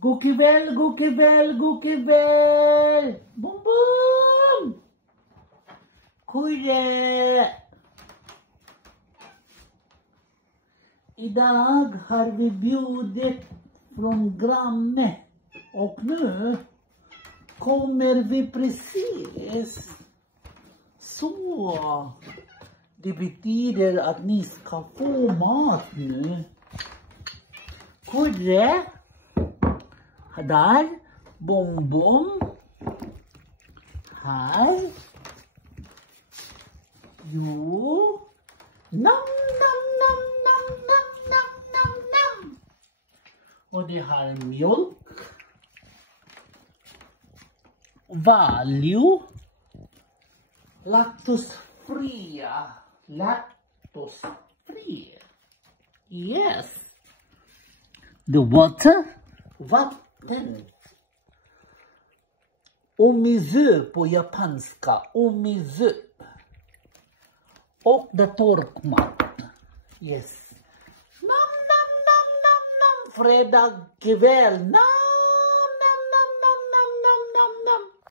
God kväll, god kväll, god kväll. Bom, bom. Kurre. Idag har vi bjudit från granne. Och nu kommer vi precis. Så. Det betyder att ni ska få mat nu. Kurre. Där. Bonbon. Här. Jo. Nam, nam, nam, nam, nam, nam, nam, nam. Och det här mjölk. Value. Laktosfria. Laktosfria. Yes. The water. Vatten. Omizu på japanska. Omizu. Och the torkmat. Yes. Nam, nam, nam, nam, nam. Fredag kväll. Nam.